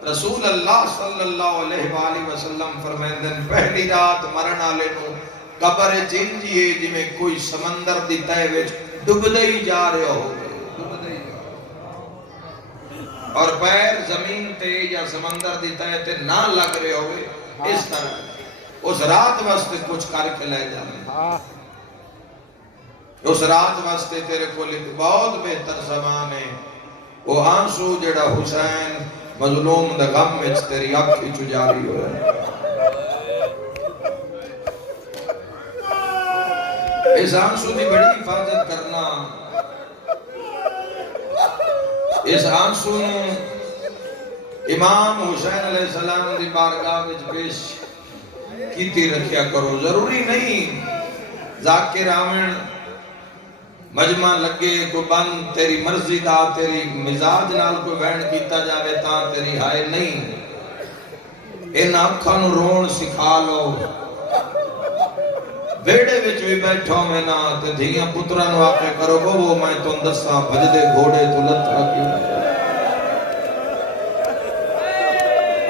رسول اللہ صلی اللہ علیہ وآلہ وسلم فرمائندے پہلی رات مرن والے نو قبر جنجیے جی میں کوئی سمندر دی تہہ وچ ڈبدے ہی جا رہے ہو اور پیر زمین تے یا سمندر دی تہہ تے نہ لگ رہے ہوئے اس طرح اس رات واسطے کچھ کر کے لے جانے اس رات واسطے تیرے کو بہت بہتر زمان ہے وہ آنسو جڑا حسین مظلوم دا غم میں تیری آنکھی چو جاری ہو رہا اس آنسو دی بڑی حفاظت کرنا اس آنسو امام حسین علیہ السلام دی بارگاہ وچ پیش کیتی رکھیا کرو ضروری نہیں ذاکر آمن مجمع لگے کوئی بند تیری مرضی دا تیری مزاج نال کوئی بین کیتا جاوے تاں تیری ہائے نہیں ان آنکھاں نو رون سکھا لو بیڑے وچ بھی بیٹھو میں نا تے دھیاں پتراں نو آکے کرو وہ میں تم دساں بھجدے گھوڑے تو لتھا کیوں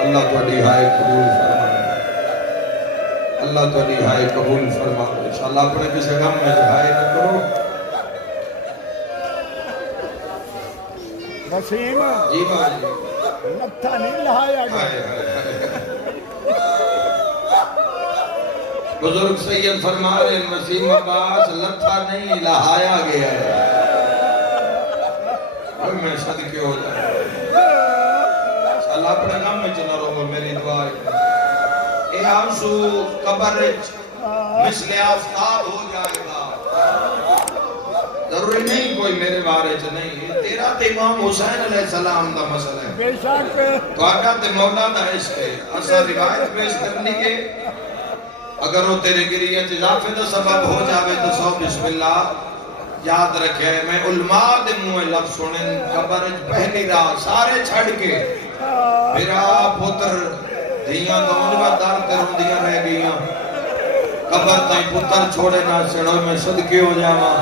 اللہ تہاڈی ہائے قبول فرمائے اللہ تہاڈی ہائے قبول فرمائے انشاءاللہ اپنے کسی غم میں ہائے نہ کرو وسیم جی بھائی لتھا نہیں لہایا گیا بزرگ سید فرما رہے ہیں وسیم عباس لتھا نہیں لہایا گیا ہے اور میں صدقے ہو جائے اللہ اپنے غم میں چنا رہو میری دعا ہے اے آنسو قبر مثل آفتاب ہو جائے گا ضروری نہیں کوئی میرے بارے چ نہیں تیرا تے امام حسین علیہ السلام دا مسئلہ ہے بے شک تو آقا تے مولا دا عشق ہے اسا روایت پیش کرنی کے اگر وہ تیرے گریہ اضافے دا سبب ہو جاوے تو سو بسم اللہ یاد رکھے میں علماء دے منہ لفظ سنن قبر پہلی رات سارے چھڑ کے میرا پتر دھیاں دونجوہ دار تے رندیاں رہ گئیاں قبر تائیں پتر چھوڑے نہ سڑو میں صدقے ہو جاواں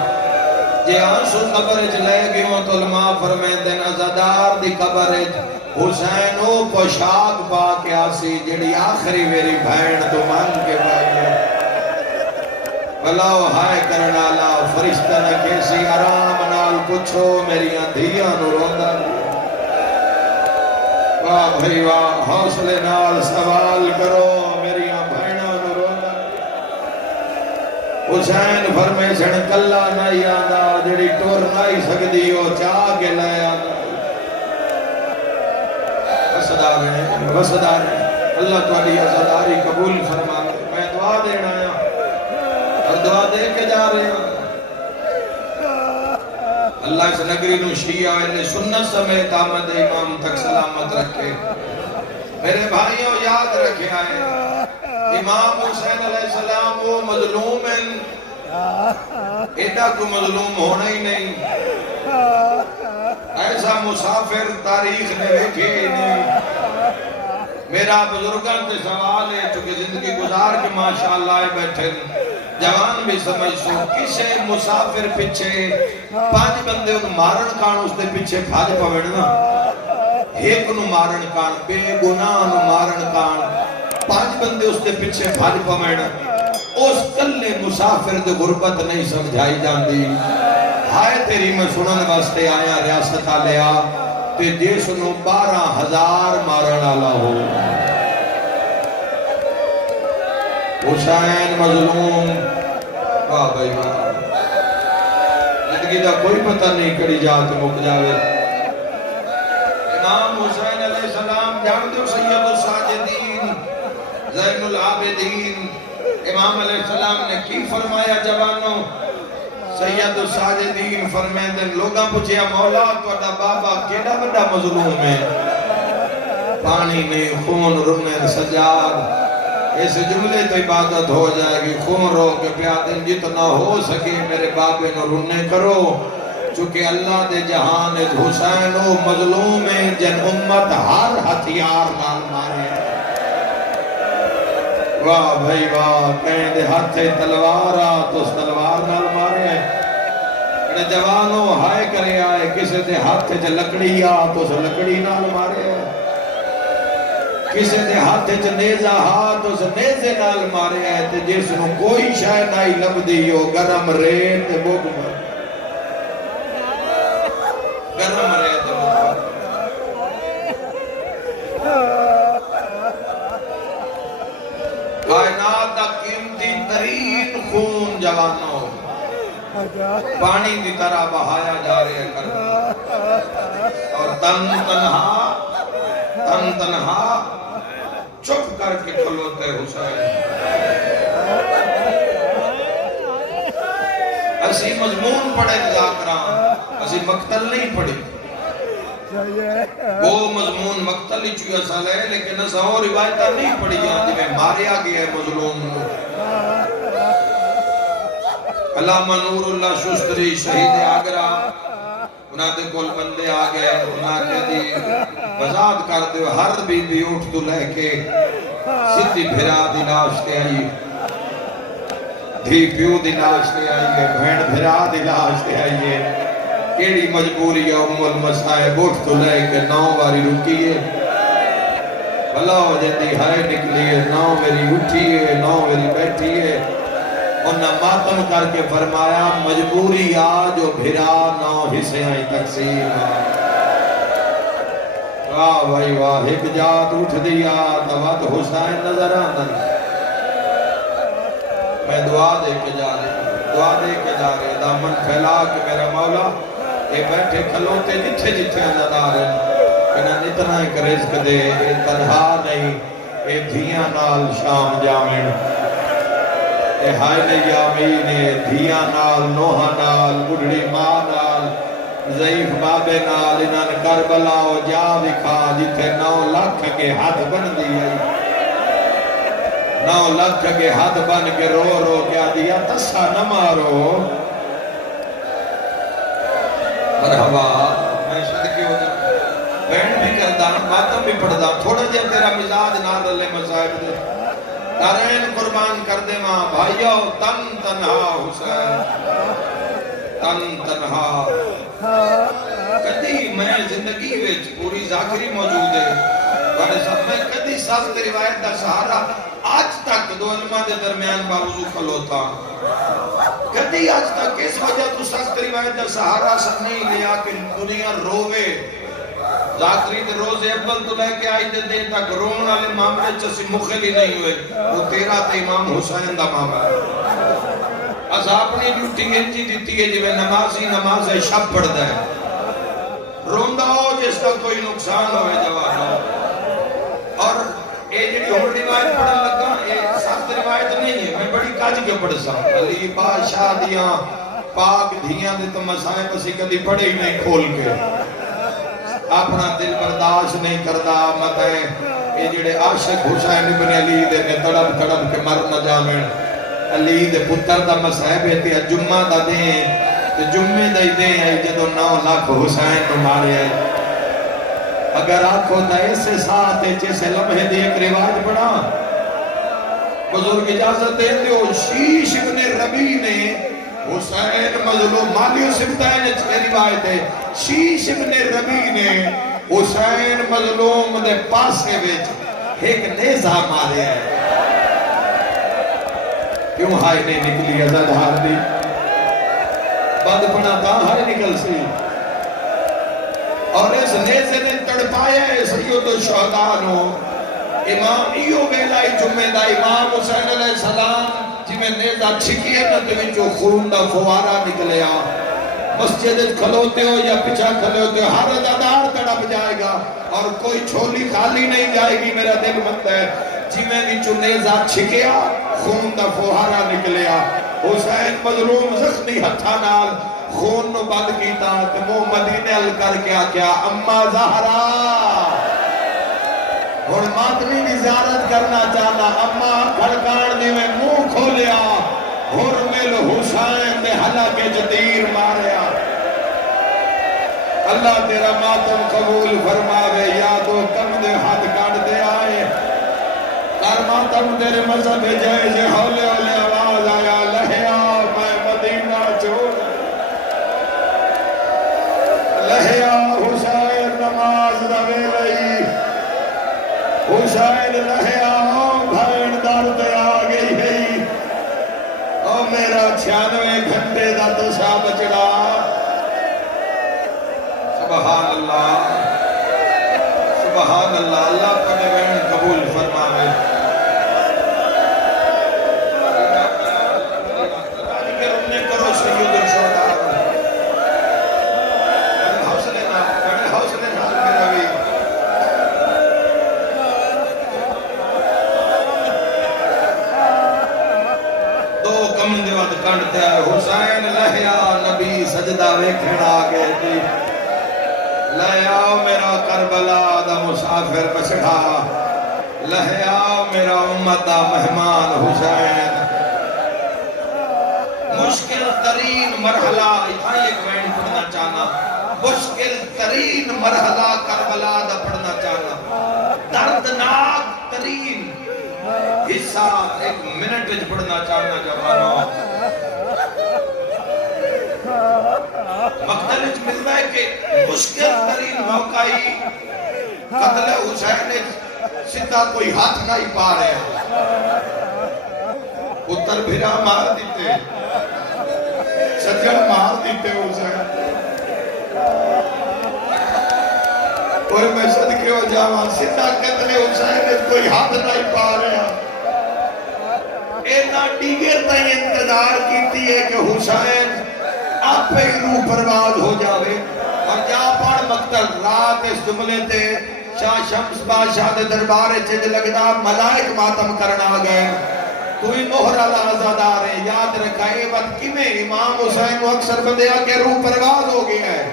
جے آنسو قبر اچ لے گئے تو علماء فرمیندے عزادار دی قبر اچ حسین او پوشاک پا کے آسی جڑی آخری میری بہن تو مانگ کے پائے بلاو ہائے کرنالا فرشتہ نہ کیسی آرام نال پچھو میری دھیاں نو روندا واہ بھائی واہ حوصلے نال سوال کرو میری بہناں نو روندا حسین فرمے سن کلا نہیں آندا جڑی ٹور نہیں سکدی او چاہ کے لے آندا وسدار اللہ تہاڈی عزاداری قبول فرما میں دعا دینا آیا اور دعا دے کے جا رہے ہیں اللہ اس نگری نو شیعہ اہل سنت سمیت آمد امام تک سلامت رکھے میرے بھائیوں یاد رکھے آئے امام حسین علیہ السلام وہ مظلوم ہیں ایڈا کو مظلوم ہونا ہی نہیں ایسا مسافر تاریخ نے دیکھے نہیں میرا بزرگان سے سوال ہے چونکہ زندگی گزار کے ماشاءاللہ بیٹھے جوان بھی سمجھ سو کسے مسافر پیچھے 5 بندے ان مارن کان اس دے پیچھے بھاج پوڑنا ایک نو مارن کان بے گناہ نو مارن کان 5 بندے اس دے پیچھے بھاج پوڑنا اس کلے مسافر دے غربت نہیں سمجھائی جان دی ہائے تیری میں سنن واسطے آیا ریاست آلیا تے جیس نو 12,000 مارن آلا ہو حسین مظلوم واہ بھائی واہ زندگی دا کوئی پتہ نہیں کڑی جات مک جاوے امام حسین علیہ السلام جان دو سید الساجدین زین العابدین امام علیہ السلام نے کی فرمایا جوانوں سید الساجدین فرمیندن لوگاں پوچھیا مولا تہاڈا بابا کیڑا بڑا مظلوم ہے پانی میں خون رنے سجاد اس جملے تو عبادت ہو جائے گی خون رو کے پیادن جتنا ہو سکے میرے بابے نو رنے کرو چونکہ اللہ دے جہان حسین و مظلوم ہے جن امت ہر ہتھیار نال مارے واہ بھائی واہ کہیں دے ہاتھے تلوارا تو اس تلوار نال مارے اڑے جوانوں ہائے کرے آئے کسے دے ہاتھے جے لکڑی آ تو اس لکڑی نال مارے کسی دے ہاتھ چ نیزہ ہاتھ اس نیزے نال ماریا ہے تے جس نو کوئی شے نہیں لبدی ہو گرم ریت تے بگ گرم ریت تے بگ کائنات دا قیمتی ترین خون جوانوں پانی کی طرح بہایا جا رہے ہیں اور تن تنہا چپ کر کے کھلوتے حسین اسی مضمون پڑھے ذاکران اسی مقتل نہیں پڑھی وہ مضمون مقتل ہی چویا سال ہے لیکن اسا اور روایتہ نہیں پڑھی جاندی میں ماریا گیا ہے مظلوم علامہ نور اللہ شستری شہید آگرہ انہاں دے کول بندے آگئے انہاں کے دی وضاحت کر دے ہر بی بی اٹھ تو لے کے سدھی بھرا دی لاش تے آئی دھی پیو دی لاش تے آئی ہے بھین بھرا دی لاش تے آئی ہے کیڑی مجبوری ہے ام المصائب اٹھ تو لے کے 9 باری رکی ہے بھلا ہو جاتی ہائے نکلی ہے 9 میری اٹھی ہے 9 میری بیٹھی ہے انہاں ماتم کر کے فرمایا مجبوری آ جو بھرا 9 حصے آئی تقسیم واہ بھائی واہ ایک جات اٹھ دیا توات حسین نظر آنا میں دعا دے کے جا رہے دامن پھیلا کہ میرا مولا اے بیٹھے کھلوتے جتھے اندر آ رہے انہاں اتنا ایک رزق دے اے تنہا نہیں اے دھیاں نال شام جامن اے ہائے یامین دھیاں نال نوحہ نال بڑھڑی ماں نال ضعیف بابے نال انہاں نے کربلا و جا دکھا جتھے 9 لاکھ کے ہاتھ بن دی ہے 9 لاکھ کے ہاتھ بن کے رو رو کیا دیا تسا نہ مارو مرحبا میں صدقے ہو جاؤں بینڈ بھی کردا ماتم بھی پڑھدا تھوڑا جہاں تیرا مزاج نہ رلے مصائب دے دارین قربان کر دے ماں بھائیو تن تنہا حسین تن تنہا کدی میں زندگی وچ پوری ذاکری موجود ہے بڑے سب میں کدی سخت روایت دا سہارا آج تک دو علماء دے درمیان باوضو کھلوتا کدی آج تک اس وجہ تو سخت روایت دا سہارا سب نہیں لیا کہ دنیا روے ذاکری دے روز اول تو لے کے آئی دے تک رون والے معاملے چسی مخلی نہیں ہوئے وہ تیرا تے امام حسین دا معاملہ از اپنی ڈیوٹی انجی دیتی ہے جو نمازی نماز شب پڑھتا ہے روندہ ہو جس کا کوئی نقصان ہوئے جوان ہو اور یہ جڑی ہون روایت پڑھن لگا یہ سخت روایت نہیں ہے میں بڑی کاج کے پڑھ سا علی بادشاہ دیاں پاک دھیاں دے تو مسائب اسی کدی پڑھے ہی نہیں کھول کے اپنا دل برداشت نہیں کردا مطے یہ جڑے عاشق حسین ابن علی دے نے تڑپ تڑپ کے مر نہ جامن علی دے پتر دا مسائب ہے تے جمعہ دا دیں تے جمعے دا ہی دیں آئی جدو 9 لاکھ حسین نو مارے آئی اگر آنکھوں تا ایسے ساتھ جیسے لمحے دے ایک رواج بڑھا بزرگ اجازت دیتے ہو شیش ابن ربی نے حسین مظلوم مالیو سبتائن اچھے روایت ہے شیش ابن ربی نے حسین مظلوم دے پاسے بیچ ایک نیزہ مارے ہے کیوں ہائے نہیں نکلی ازاد ہار دی بند پڑا تا ہائے نکل سی اور اس نیزے نے تڑپایا ہے سید الشہدانو امام ایو بیلائی جمعہ دا امام حسین علیہ السلام جی میں نیزہ چھکی ہے نہ جو خون دا فوارہ نکلیا مسجد کھلوتے ہو یا پچھا کھلوتے ہو ہر ادادار تڑپ جائے گا اور کوئی چھولی خالی نہیں جائے گی میرا دل مند ہے جی میں جو نیزہ چھکیا خون دا فوارہ نکلیا حسین مظلوم زخمی ہتھا نال خون نو بند کیتا کہ وہ مدینے ال کر کیا اما زہرا اور ماتمی بھی زیارت کرنا چاہنا اما کھڑکان دی میں منہ کھولیا اور مل حسین دے حلا کے جدیر ماریا اللہ تیرا ماتم قبول فرماوے یادو کم دے ہاتھ کاٹ دے آئے کر ماتم تیرے مذہب جائے جے ہولے ہولے آواز آیا لہیا میں مدینہ چھوڑ لہیا حسین نماز روے لئی حسین 96 گھنٹے دا دسا بچڑا سبحان اللہ سبحان اللہ اللہ پڑھے بہن قبول فرمائے کرو سید الشہداء حوصلے نال میرا بھی دو کم دیوات کنڈتے ہیں حسین لہیا نبی سجدہ ویکھن آگے دی لہیا میرا کربلا دا مسافر بچڑا لہیا میرا امت دا مہمان حسین مشکل ترین مرحلہ یہاں ایک وین پڑھنا چاہنا مشکل ترین مرحلہ کربلا دا پڑھنا چاہنا دردناک ترین حصہ ایک منٹ وچ پڑھنا چاہنا جوانوں مقتل وچ ملتا ہے کہ مشکل ترین موقعی قتل حسین سیدھا کوئی ہاتھ نہیں پا رہے پتر بھیرا مار دیتے سجن مار دیتے حسین اور میں صدقے ہو جاواں سیدھا قتل حسین کوئی ہاتھ نہیں پا رہے اینا ڈیگر تائیں انتظار کیتی ہے کہ حسین آپ پہ روح پرواز ہو جاوے اور جا پڑھ مقتل رات اس جملے تے شاہ شمس بادشاہ دے دربارے چیز لگدا ملائک ماتم کرنا گئے تو ہی مہر اللہ عزادار ہے یاد رکھا یہ بات کیمیں امام حسین کو اکثر بندے آکے روح پرواز ہو گیا ہے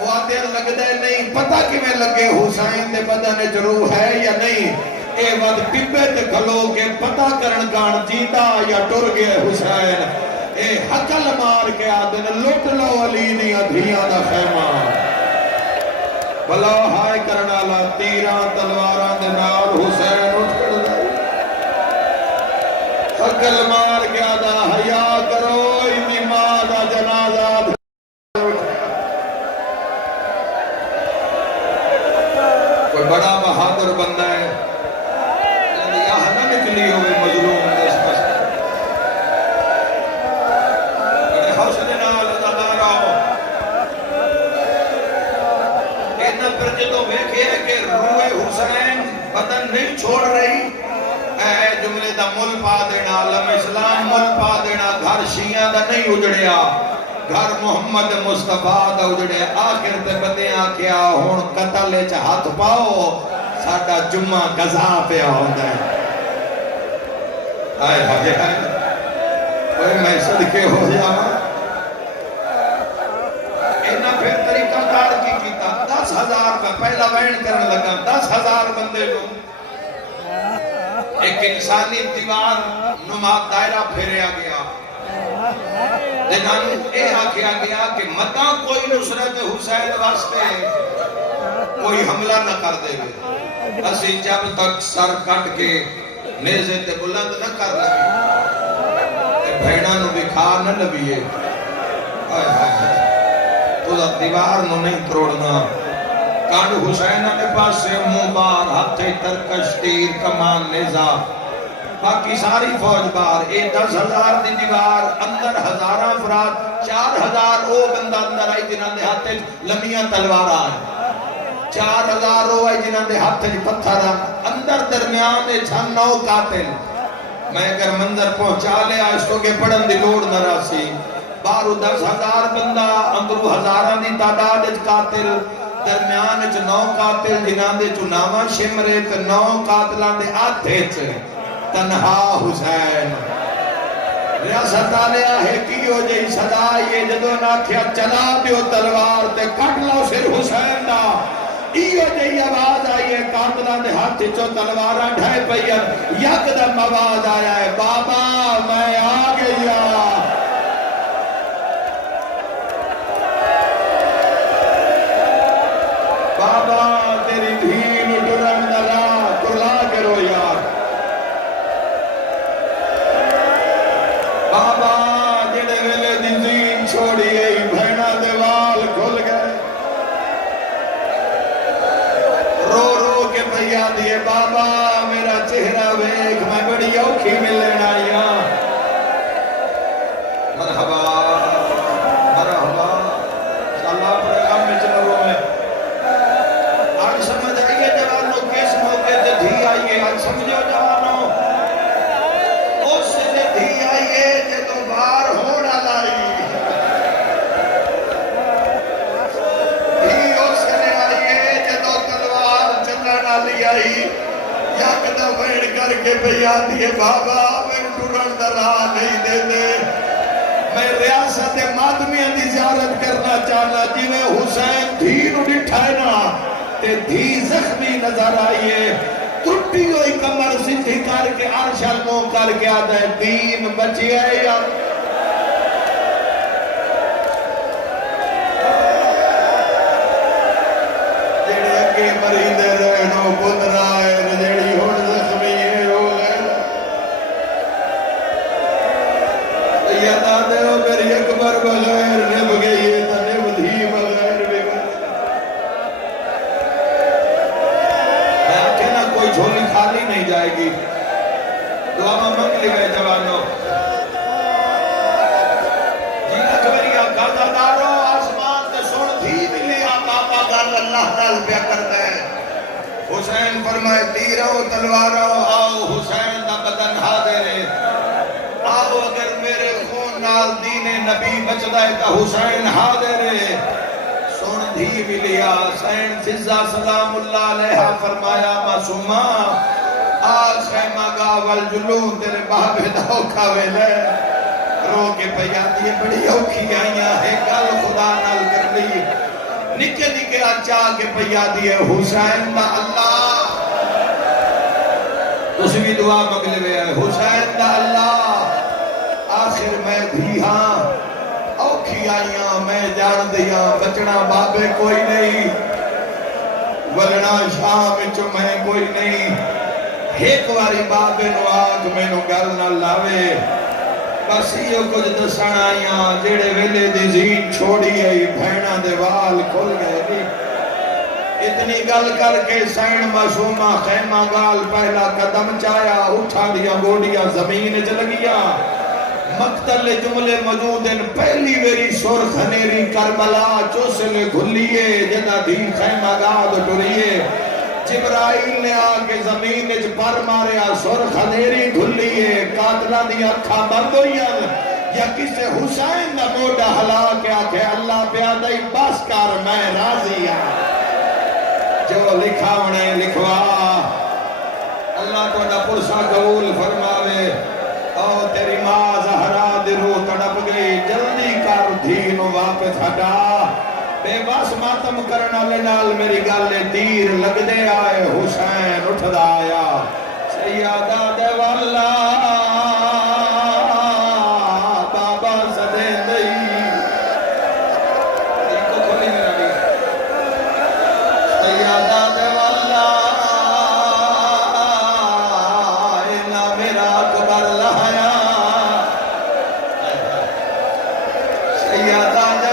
وہ آتے لگدا ہے نہیں پتہ کیمیں لگے حسین دے بدن جروح ہے یا نہیں اے وقت ٹبے تے کھلو کے پتہ کرن کان جیتا یا ٹر گئے حسین اے حقل مار کے آدن لٹ لو علی دیا دھیاں دا خیمہ بلا ہائے کرنا لا تیران تلواراں دے نال حسین اٹھ کر گئے حقل مار کے آدھا حیا کرو انی ماں دا جنازہ کوئی بڑا بہادر بندہ ہے یہاں نہ نکلی ہوئے مظلوم اس مسئلہ جدو ویکھے کہ روح حسین بدن نہیں چھوڑ رہی اے جملے دا مل پا دینا عالم اسلام مل پا دینا گھر شیعہ دا نہیں اجڑیا گھر محمد مصطفیٰ دا اجڑیا آخر تے بدے آکیا ہون قتل چا ہاتھ پاؤ ساڑھا جمعہ قضا پہ ہوندہ ہے آئے بھاگے آئے کوئی میں صدقے ہو جاؤں اینا پھر طریقہ کار کی کیتا 10,000 میں پہلا وین کرنے لگا 10,000 بندے لو ایک انسانی دیوار نما دائرہ پھیریا گیا جنہاں اے آکھیا گیا کہ مطا کوئی نصرت حسین واسطے کوئی حملہ نہ کر دے گے اسی جب تک سر کٹ کے نیزے تے بلند نہ کر لگی بھیڑا نو بھی کھا نہ لبیے تو دا دیوار نو نہیں تروڑنا کانڈ حسین کے پاس سے مبار ہتھے ترکش تیر کمان نیزہ باقی ساری فوج بار 10,000 دی دیوار اندر ہزارہ افراد 4,000 او بندہ اندر آئی جنہاں دے ہاتھے لمیاں تلوارہ آئے 4,000 او آئی جنہاں دے ہاتھے پتھر اندر درمیان دے 9 قاتل میں اگر منظر پہنچا لیا اس کو کہ پڑھن دی لوڑ نہ راسی بارو 10,000 بندہ اندرو ہزاران دی تعداد اچ قاتل درمیان اچ 9 قاتل جنہاں دے چناواں شمرے تے 9 قاتلان دے آتھے چ تنہا حسین ریاست آلیا ہے کی ہو جائی صدا یہ جدو ناکھیا چلا دیو تلوار تے کٹ لو سر حسین دا ایو جائی آواز آئی ہے قاتلان دے ہاتھ چو تلوارہ ڈھائے پئیر یک دم آواز آیا ہے بابا میں آ گیا بابا تیری دھین ڈرن دلا کرلا کرو یار بابا جڑے ویلے دی دین چھوڑی گئی بھینا دیوال کھل گئے رو رو کے پہیا دیئے بابا میرا چہرہ ویکھ میں بڑی اوکھی ملنے آئیا دا وین کر کے بیان دیے بابا میں ٹرن دا راہ نہیں دے دے میں ریاست مادمیہ دی زیارت کرنا چاہنا جی میں حسین دھی نو ڈٹھائے نا تے دھی زخمی نظر آئیے ٹوٹی ہوئی کمر سدھی کر کے عرش المو کر کے آدھا ہے دین بچی ہے یا جیڑے اگے مریندے رہنو پترا ہے جیڑی ہون زخمی ہے ہو گئے یا دادے ہو میری اکبر بغیر نب گئی ہے تا نب دھی بغیر بھی گئی میں آکے نا کوئی جھولی خالی نہیں جائے گی دعا میں منگلی گئے جوانوں جینا کبھریا گادا دارو آسمان تے سن دھی ملی آقا کر اللہ نال پیا کرتا ہے حسین فرمائے تیروں تلواروں آؤ حسین دا بدن حاضر ہے آؤ اگر میرے خون نال دین نبی بچدا ہے تا حسین حاضر ہے سن دھی ملیا حسین فضا سلام اللہ علیہ فرمایا معصومہ آج خیمہ گاول جلون تیرے بابے دا اوکھا ویلے رو کے پیادی بڑی اوکھی آئیاں ہے گل خدا نال کر لی نکے نکے اچھا کے پیادی ہے حسین دا اللہ اس بھی دعا مگلے ہوئے ہے حسین دا اللہ آخر میں بھی ہاں اوکھی آئیاں میں جان دیاں بچنا بابے کوئی نہیں ولنا شام چو میں کوئی نہیں ایک واری بابے نو آگ میں نو گل نہ لاوے بس یہ کچھ دسان آئیاں جیڑے ویلے دی زین چھوڑی آئی بھینا دے وال کھل گئے دی اتنی گل کر کے سین معصومہ خیمہ گال پہلا قدم چایا اٹھا دیا گوڑیاں زمین چل گیا مقتل جملے موجود ہیں پہلی ویری سور خنیری کربلا چوسلے گھلیے جدہ دین خیمہ گاد ٹوریے جبرائیل نے آگے زمین اچ پر ماریا سور خنیری گھلیے قاتلہ دیا اکھا بند ہوئیاں یا کسے حسین دا موڑا حلا کے آکھے اللہ پیادہ ہی بس کر میں راضی ہوں جو لکھا انہیں لکھوا اللہ تو دا پرسا قبول فرماوے او تیری ماں زہرا دی روح تڑپ گئی جلدی کر دھینو واپس ہٹا بے بس ماتم کرنا لنال میری گالے تیر لگ دے آئے حسین اٹھ دا آیا سیادہ دے والا بابا صدے دئی دیکھو کھولی میرا بھی سیادہ دے والا اینا میرا اکبر لہایا سیادہ دے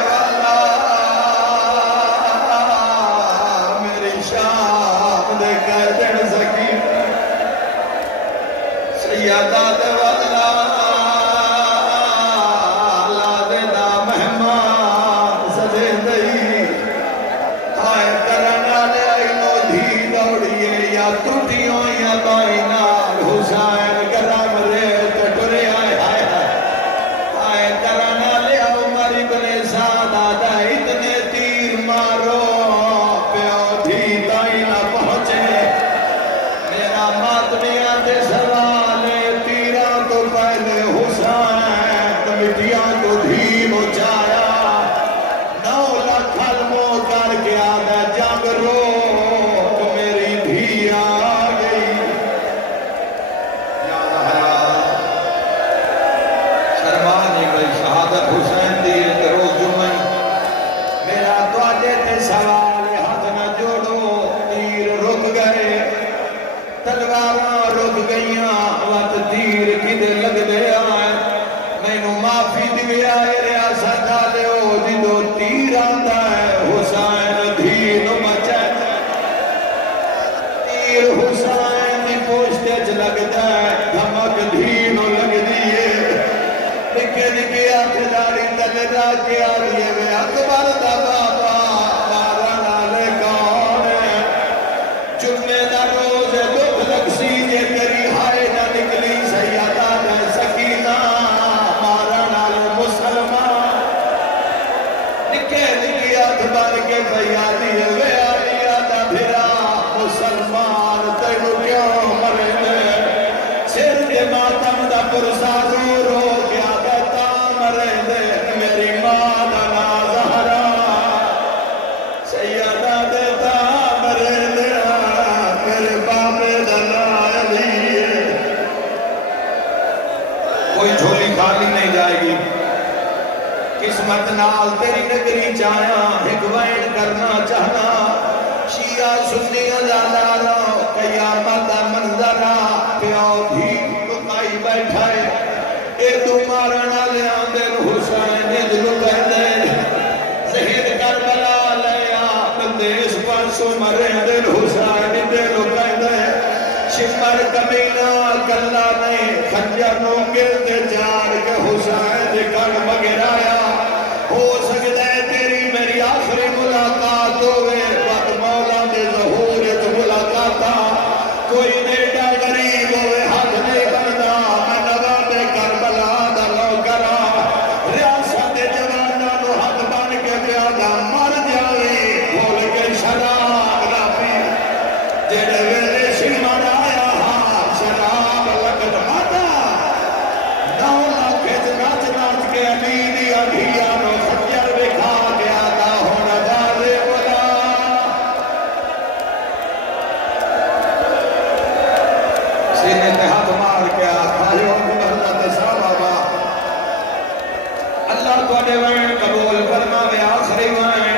عظمت نال تیری نگری چایا ایک وین کرنا چاہنا شیعہ سنی ازادارا قیامت منظرہ پیاؤ بھی لکائی بیٹھائے اے تو مارنا لے آندر حسین دلو کہنے زہد کربلا لیا بندیش پر سو مرے دل حسین دلو کہنے شمر کمینہ کلا نے خنجر نونگل کے جار کے حسین کر مگرایا ہو سکتا ہے تیری میری آخری ملاقات ہوئے وقت مولا دے ظہور تو ملاقاتا کوئی نیٹا غریب ہوئے ہاتھ نہیں بندا میں نواب کربلا دا لو کرا ریاست جوانا نو ہاتھ بن کے پیادا مر جاوی بھول کے شراب نہ پی جڑے ویلے شیمان آیا ہاں شراب لگت ماتا نو لاکھت ناچ ناچ کے امینی ابھیا نو خنجر بکھا گیا تھا ہونا جارے بلا سینے تے ہاتھ مار کے آخائیوں کو حضرت صحابہ اللہ تو اڈے وین قبول فرماوے آخری وین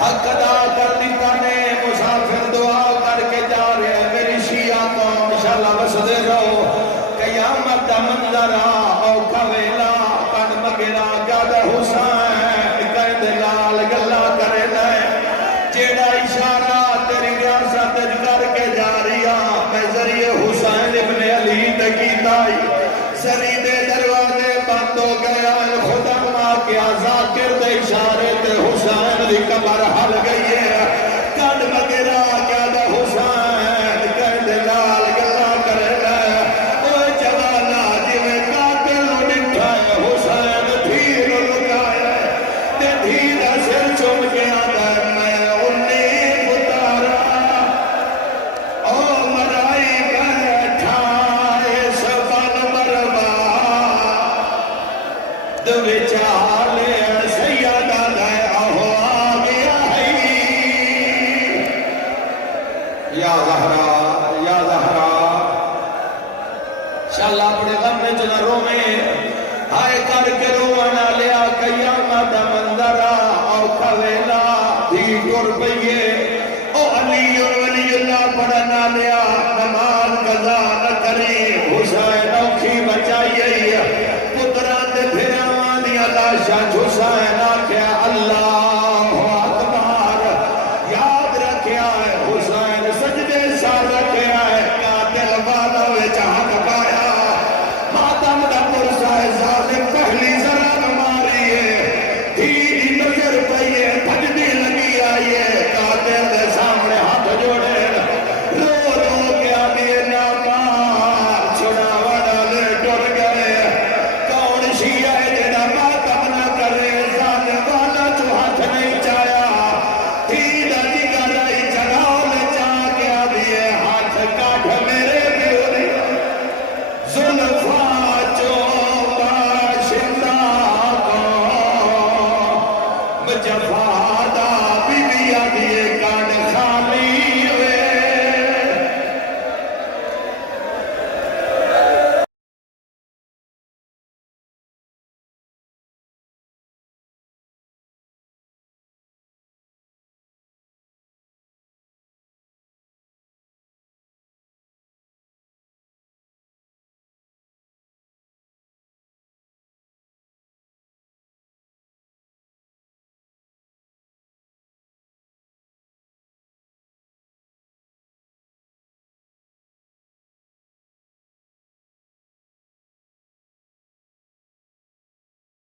حق ادا کر دیتا نے مسافر دعا کر کے جا رہے ہیں میری شیعہ کو انشاءاللہ بسدے رہو قیامت دا منظرہ اوکھا ویلا پڑھ مگرہ گادہ حسین قید لال گلہ کرے لائے جیڑا اشارہ تیری ریاست کر کے جا رہا میں ذریعے حسین ابن علی تکیتائی سرید دروازے بند ہو گیا خدا ماں کیا ذاکر دے اشارے تے حسین دی قبر حل گئی ہے کڈ مگرہ گادہ حسین قید لال گلہ کرے لائے اوہ جوانا جویں قاتل نٹھائے حسین دھیر لگائے تے دھیر سر چوم کے آدھا میں انہی اتارا او مرائی بیٹھا اس بن مروا دوے چالے سیدہ لے آہو آگیا ہے یا زہرا انشاءاللہ